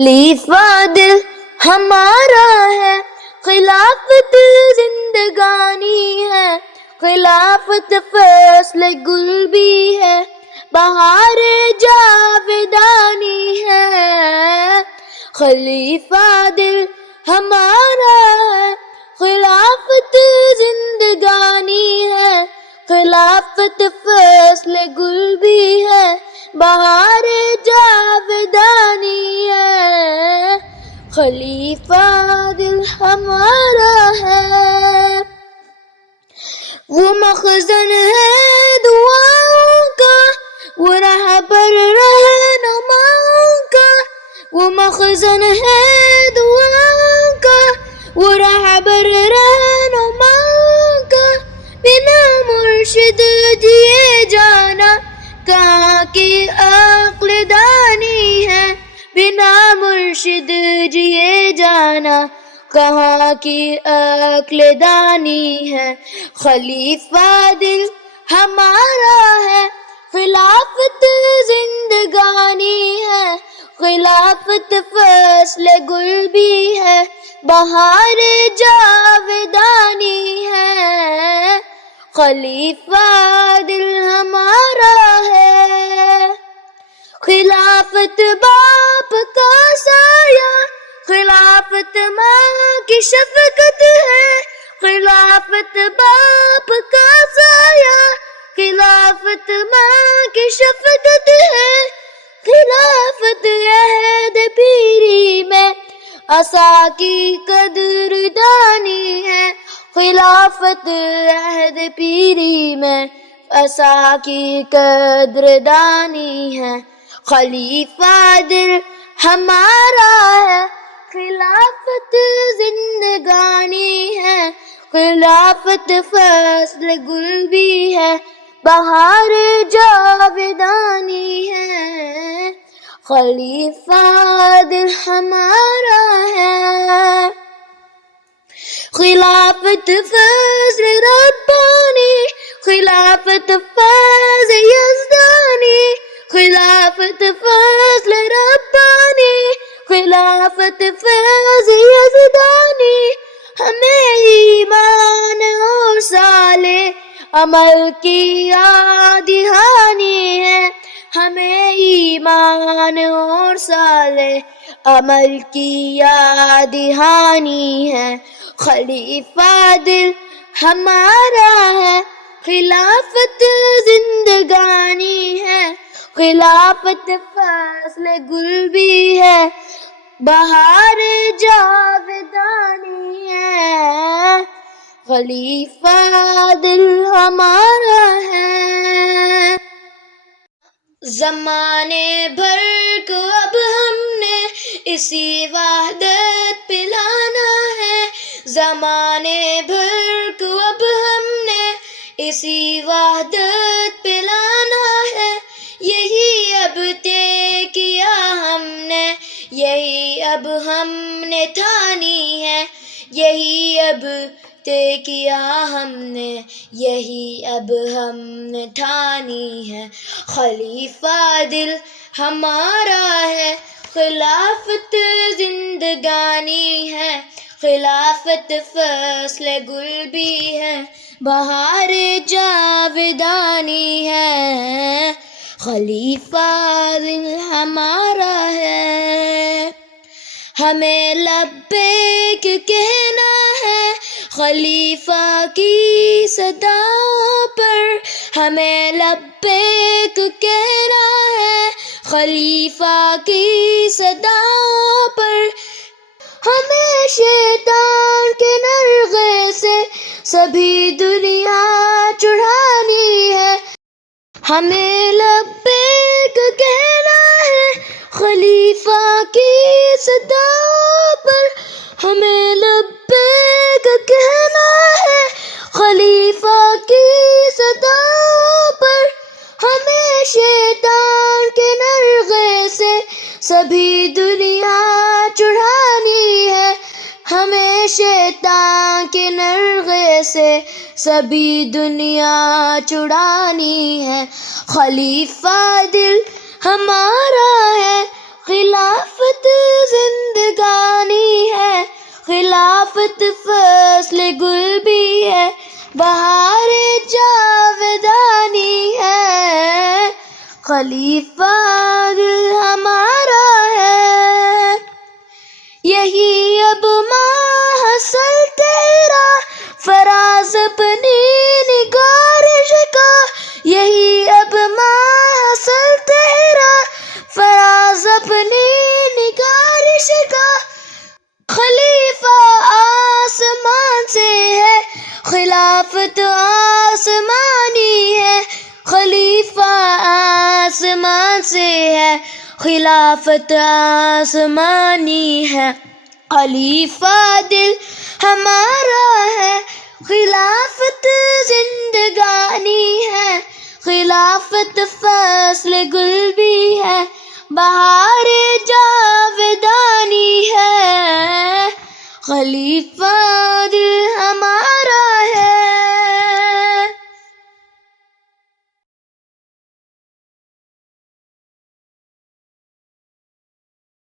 خلیفہ دل ہمارا ہے، خلافت زندگانی ہے، خلافت فصل گل بھی ہے، بہار جاودانی ہے۔ خلیفہ دل ہمارا ہے، خلافت زندگانی ہے، خلافت فصل گل بھی ہے، بہار جاودانی ہے۔ خلیفہ دل ہمارا ہے، وہ مخزن ہے دعاؤں کا، وہ رہبر رہنماؤں کا، وہ مخزن ہے دعاؤں کا، وہ رہبر رہنماؤں کا، بنا مرشد جیے جانا کہاں کی عقل دانی ہے، بنا مرشد جیے جانا کہاں کی عقل دانی ہے۔ خلیفہ دل ہمارا ہے، خلافت زندگانی ہے، خلافت فصل گل بھی ہے، بہار جاودانی ہے۔ خلیفہ دل ہمارا ہے، خلافت باپ کا سایہ، خلافت ماں کی شفقت ہے، خلافت باپ کا سایہ، خلافت ماں کی شفقت ہے، خلافت عہد پیری میں عصا کی قدر دانی ہے، خلافت عہد پیری میں عصا کی قدر دانی ہے۔ خلیفہ دل ہمارا ہے، خلافت زندگانی ہے، خلافت فصل گل بھی ہے، بہار جاودانی ہے۔ خلیفہ دل ہمارا ہے، خلافت فضل ربانی، خلافت فیض یزدانی، خلافت فضل ربانی، خلافت فیض یزدانی، ہمیں ایمان اور صالح عمل کی یاد دہانی ہے، ہمیں ایمان اور صالح عمل کی یاد دہانی ہے۔ خلیفہ دل ہمارا ہے، خلافت زندگانی ہے، خلافت فصل گل بھی ہے، بہار جاودانی ہے۔ خلیفہ دل ہمارا ہے، زمانے بھر کو اب ہم نے اسی وحدت پہ لانا ہے، زمانے بھر کو اب ہم نے اسی وحدت پہ لانا ہے، یہی اب طے کیا ہم نے، یہی اب ہم نے ٹھانی ہے، یہی اب طے کیا ہم نے، یہی اب ہم نے ٹھانی ہے۔ خلیفہ دل ہمارا ہے، خلافت زندگانی ہے، خلافت فصل گل بھی ہے، بہار جاودانی ہے۔ خلیفہ دل ہمارا ہے، ہمیں لبیک کہنا ہے خلیفہ کی صدا پر، ہمیں لبیک کہنا ہے خلیفہ کی صدا پر، ہمیں شیطان کے نرغے سے سبھی دنیا چڑھانی ہے، ہمیں لبیک کہنا ہے خلیفہ کی صدا پر، ہمیں لبیک کہنا ہے خلیفہ کی صدا پر، ہمیں شیطان کے نرغے سے سبھی دنیا چڑھانی ہے، ہمیں شیطان کے نرغے سے سبھی دنیا چڑھانی ہے۔ خلیفہ دل ہمارا ہے، خلافت خلافت فصل گل بھی ہے، بہار جاودانی ہے، خلیفہ دل ہمارا ہے، یہی اب محصل تیرا فراز اپنی نگارش کا، یہی اب محصل تیرا فراز اپنی نگارش کا، خلیفہ آسمان سے ہے، خلافت آسمانی ہے، خلیفہ آسمان سے ہے، خلافت آسمانی ہے، خلیفہ دل ہمارا ہے، خلافت زندگانی ہے، خلافت فصل گل بھی ہے، بہار جاودانی ہے، خلیفہ دل ہمارا